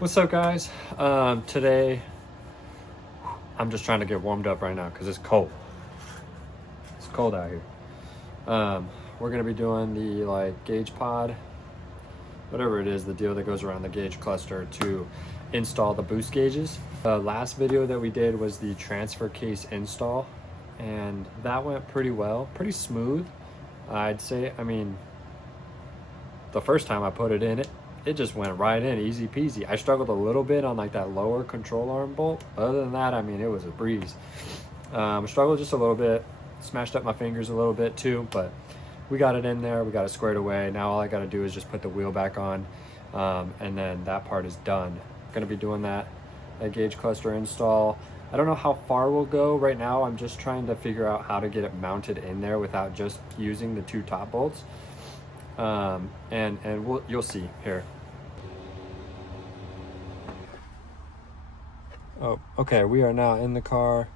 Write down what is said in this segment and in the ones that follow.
What's up, guys? Today I'm just trying to get warmed up right now because it's cold. It's cold out here. We're gonna be doing the gauge pod, whatever it is, the deal that goes around the gauge cluster to install the boost gauges. The last video that we did was the transfer case install, and that went pretty well, pretty smooth, I'd say. I mean, the first time I put it in, it just went right in, easy peasy. I struggled a little bit on like that lower control arm bolt. Other than that, I mean, it was a breeze. Struggled just a little bit, smashed up my fingers a little bit too, but we got it in there, we got it squared away. Now all I gotta do is just put the wheel back on, and then that part is done. Gonna be doing that gauge cluster install. I don't know how far we'll go right now. I'm just trying to figure out how to get it mounted in there without just using the two top bolts. You'll see here. Oh, okay, we are now in the car.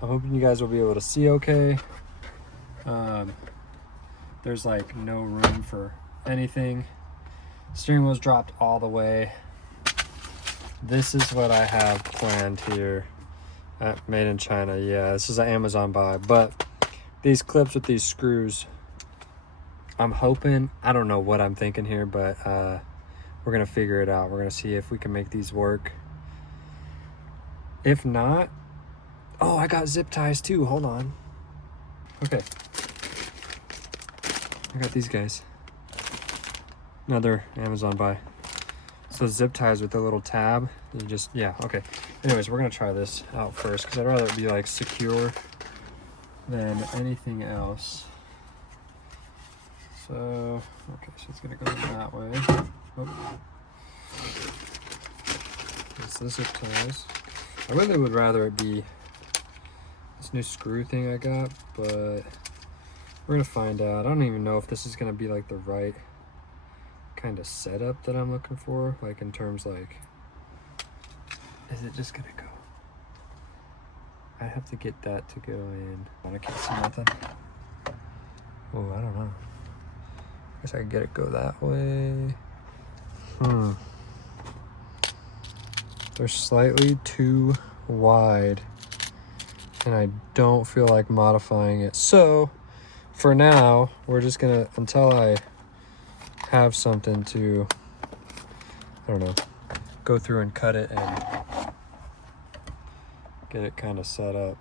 I'm hoping you guys will be able to see okay. There's like no room for anything. Steering wheel's dropped all the way. This is what I have planned here at Made in China. Yeah, this is an Amazon buy, but these clips with these screws, I'm hoping, I don't know what I'm thinking here, but we're gonna figure it out. We're gonna see if we can make these work. If not, oh, I got zip ties too, hold on. Okay, I got these guys. Another Amazon buy. So zip ties with the little tab, you just, yeah, okay. Anyways, we're gonna try this out first because I'd rather it be like secure than anything else. So, okay, so it's gonna go that way. Oh. It's the zip ties. I really would rather it be this new screw thing I got, but we're gonna find out. I don't even know if this is gonna be like the right kind of setup that I'm looking for, like in terms like, is it just gonna go? I have to get that to go in. I can't see nothing. Oh, I don't know. Guess I can get it go that way. They're slightly too wide, and I don't feel like modifying it. So for now, we're just gonna, until I have something to, I don't know, go through and cut it and get it kind of set up.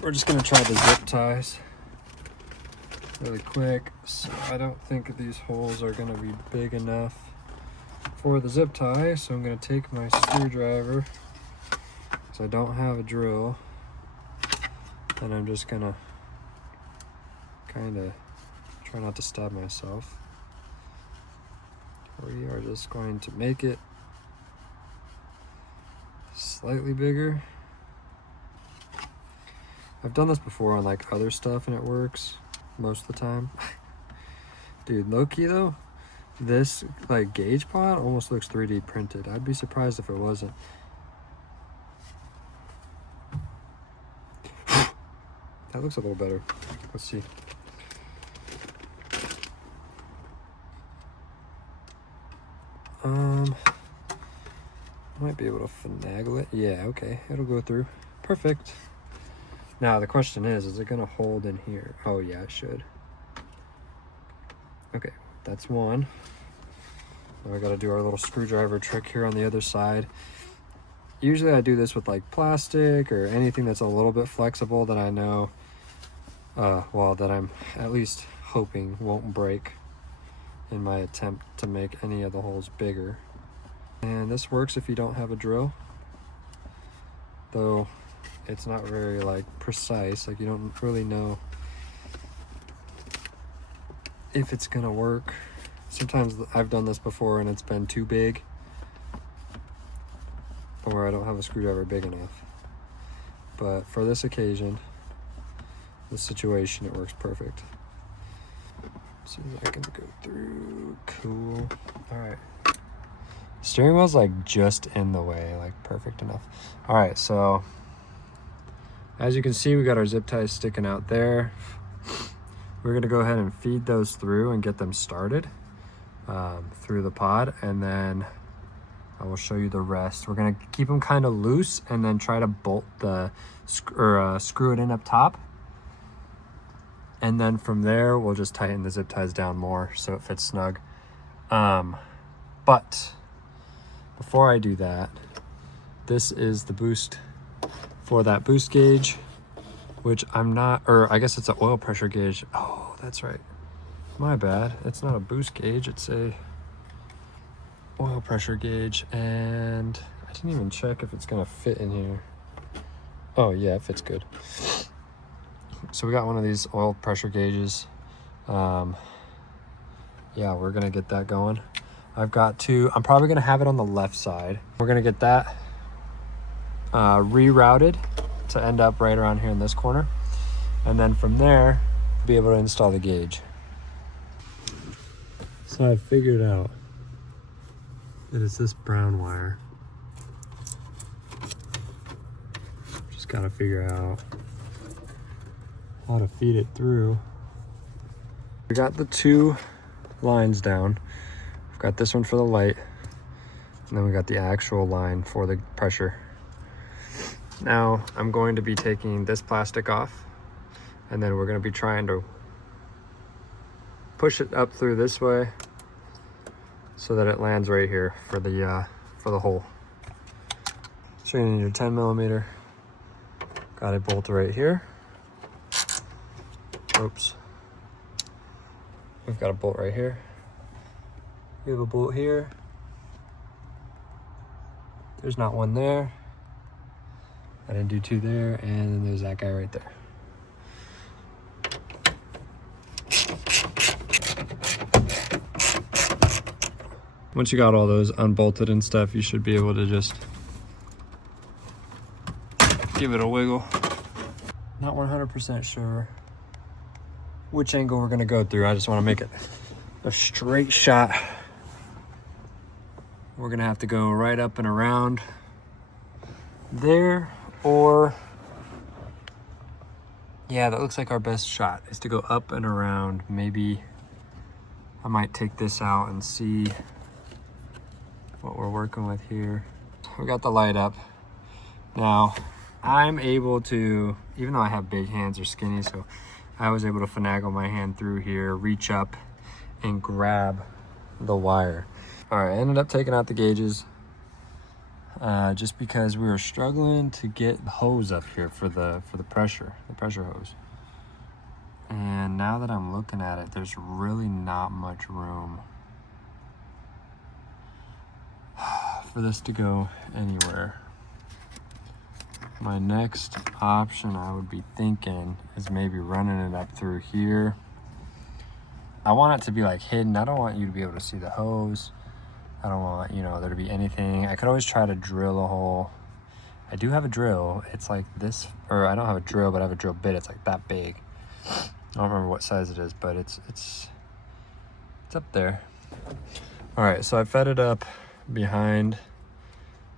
We're just gonna try the zip ties really quick. So I don't think these holes are gonna be big enough for the zip tie, so I'm gonna take my screwdriver because I don't have a drill, and I'm just gonna kind of try not to stab myself. We are just going to make it slightly bigger. I've done this before on like other stuff and it works most of the time. Dude, low-key though, this like gauge pod almost looks 3D printed. I'd be surprised if it wasn't. That looks a little better. Let's see. Might be able to finagle it. Yeah, okay, it'll go through. Perfect. Now the question is it gonna hold in here? Oh yeah, it should. Okay, that's one. Now I gotta do our little screwdriver trick here on the other side. Usually I do this with like plastic or anything that's a little bit flexible that I know, well, that I'm at least hoping won't break in my attempt to make any of the holes bigger. And this works if you don't have a drill, though it's not very like precise. Like you don't really know if it's gonna work. Sometimes I've done this before and it's been too big, or I don't have a screwdriver big enough. But for this occasion, this situation, it works perfect. See if I can go through. Cool. All right. Steering wheel's like just in the way, like perfect enough. All right, so as you can see, we got our zip ties sticking out there. We're gonna go ahead and feed those through and get them started through the pod, and then I will show you the rest. We're gonna keep them kind of loose and then try to bolt the, screw it in up top. And then from there, we'll just tighten the zip ties down more so it fits snug. But before I do that, this is the boost for that boost gauge, which I'm not, or I guess it's an oil pressure gauge. Oh, that's right. My bad. It's not a boost gauge, it's a oil pressure gauge, and I didn't even check if it's gonna fit in here. Oh yeah, it fits good. So we got one of these oil pressure gauges. Yeah, we're gonna get that going. I've got two, I'm probably gonna have it on the left side. We're gonna get that rerouted to end up right around here in this corner. And then from there, be able to install the gauge. So I figured out that it's this brown wire. Just gotta figure out how to feed it through. We got the two lines down. We've got this one for the light, and then we got the actual line for the pressure. Now I'm going to be taking this plastic off, and then we're going to be trying to push it up through this way so that it lands right here for the hole. So you need your 10 millimeter. Got a bolt right here. Oops. We've got a bolt right here. We have a bolt here. There's not one there. I didn't do two there, and then there's that guy right there. Once you got all those unbolted and stuff, you should be able to just give it a wiggle. Not 100% sure which angle we're gonna go through. I just wanna make it a straight shot. We're gonna have to go right up and around there, or yeah, that looks like our best shot is to go up and around. Maybe I might take this out and see what we're working with here. We got the light up. Now, I'm able to, even though I have big hands or skinny, so I was able to finagle my hand through here, reach up and grab the wire. All right, I ended up taking out the gauges just because we were struggling to get the hose up here for the pressure hose. And now that I'm looking at it, there's really not much room for this to go anywhere. My next option I would be thinking is maybe running it up through here. I want it to be like hidden. I don't want you to be able to see the hose. I don't want, you know, there to be anything. I could always try to drill a hole. I do have a drill. It's like this, or I don't have a drill, but I have a drill bit. It's like that big. I don't remember what size it is, but it's up there. All right, so I fed it up behind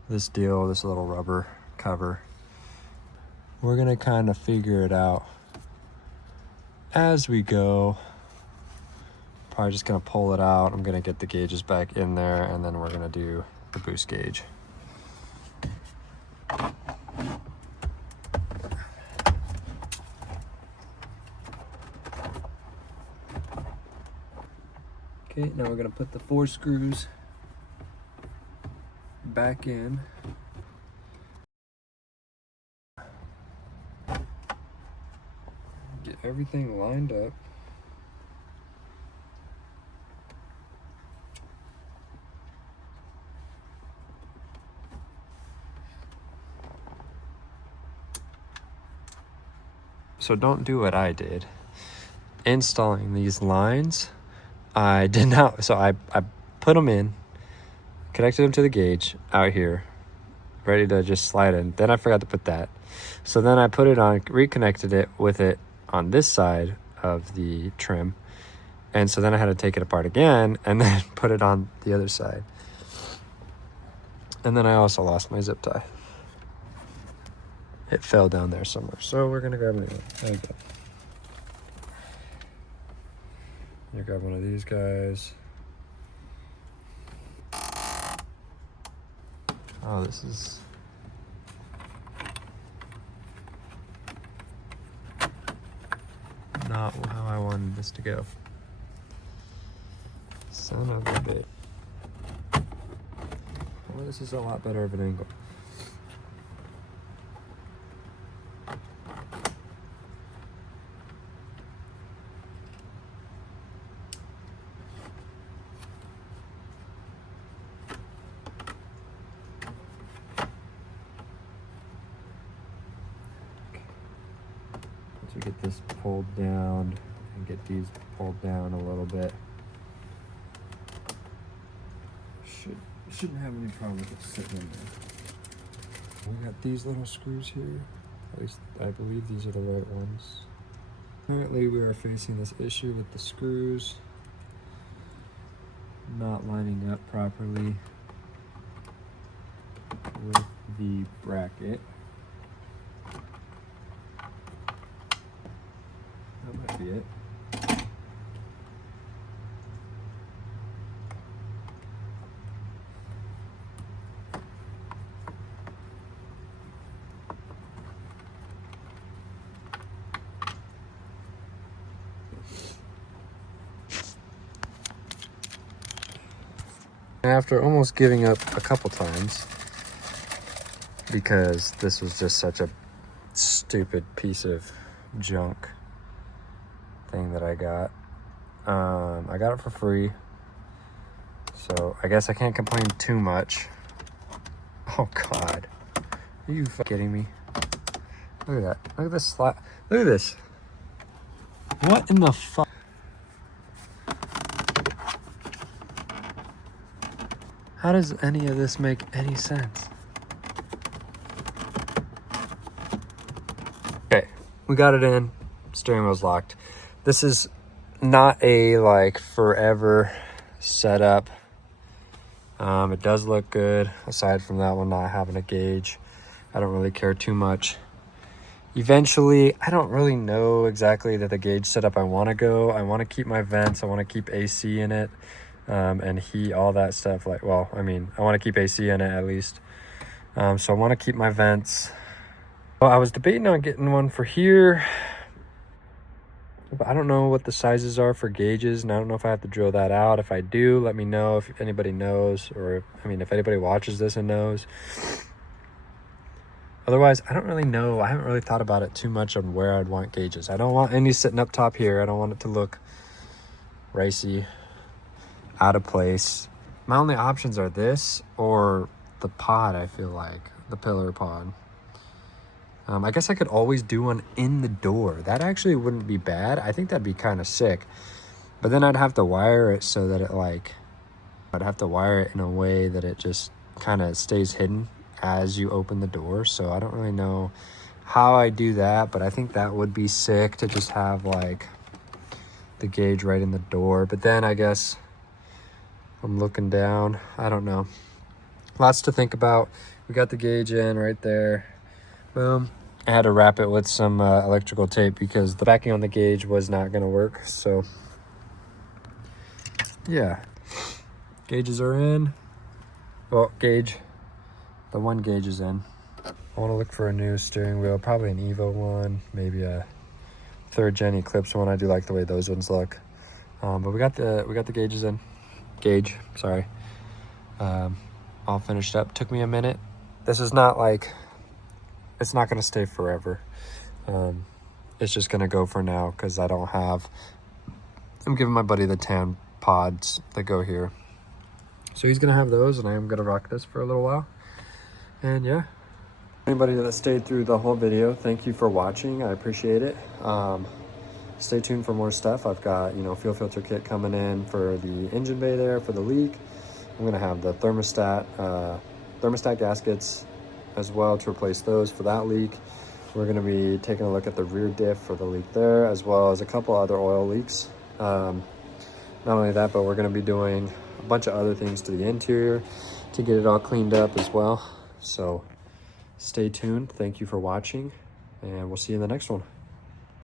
this deal, this little rubber cover. We're gonna kind of figure it out as we go. Probably just gonna pull it out. I'm gonna get the gauges back in there, and then we're gonna do the boost gauge. Okay, now we're gonna put the 4 screws back in. Get everything lined up. So don't do what I did. Installing these lines, I did not, so I put them in, connected them to the gauge out here, ready to just slide in. Then I forgot to put that. So then I put it on, reconnected it with it on this side of the trim. And so then I had to take it apart again and then put it on the other side. And then I also lost my zip tie. It fell down there somewhere. So we're gonna grab a new one. There you go. You grab one of these guys. Oh, this is... not how I wanted this to go. Son of a bitch. Well, this is a lot better of an angle. Once we get this pulled down and get these pulled down a little bit, shouldn't have any problem with it sitting in there. We got these little screws here. At least I believe these are the right ones. Currently we are facing this issue with the screws not lining up properly with the bracket. That might be it. After almost giving up a couple times, because this was just such a stupid piece of junk thing that I got it for free, so I guess I can't complain too much. Oh God, are you kidding me? Look at that, look at this slot, look at this. What in the fuck? How does any of this make any sense? Okay, we got it in. Steering wheel's locked. This is not a like forever setup. It does look good. Aside from that one not having a gauge, I don't really care too much. Eventually, I don't really know exactly the gauge setup I want to go. I want to keep my vents. I want to keep AC in it. And heat, all that stuff. Like, well, I mean, I want to keep AC in it at least. So I want to keep my vents. Well, I was debating on getting one for here, but I don't know what the sizes are for gauges, and I don't know if I have to drill that out. If I do, let me know if anybody knows, or if anybody watches this and knows. Otherwise, I don't really know. I haven't really thought about it too much on where I'd want gauges. I don't want any sitting up top here. I don't want it to look racy, out of place. My only options are this or the pod. I feel like the pillar pod. I guess I could always do one in the door. That actually wouldn't be bad. I think that'd be kind of sick, but then I'd have to wire it so that I'd have to wire it in a way that it just kind of stays hidden as you open the door. So I don't really know how I do that, but I think that would be sick to just have like the gauge right in the door. But then I guess I'm looking down. I don't know. Lots to think about. We got the gauge in right there. Boom. I had to wrap it with some electrical tape because the backing on the gauge was not going to work. So, yeah. Gauges are in. Well, the one gauge is in. I want to look for a new steering wheel. Probably an Evo one. Maybe a 3rd gen Eclipse one. I do like the way those ones look. But we got the gauges in. Sorry. All finished up. Took me a minute. This is not like, it's not going to stay forever. It's just going to go for now because I'm giving my buddy the tan pods that go here. So he's going to have those, and I am going to rock this for a little while. And yeah. Anybody that stayed through the whole video, thank you for watching. I appreciate it. Stay tuned for more stuff. I've got, fuel filter kit coming in for the engine bay there for the leak. I'm gonna have the thermostat gaskets as well to replace those for that leak. We're gonna be taking a look at the rear diff for the leak there, as well as a couple other oil leaks. Not only that, but we're gonna be doing a bunch of other things to the interior to get it all cleaned up as well. So stay tuned. Thank you for watching, and we'll see you in the next one.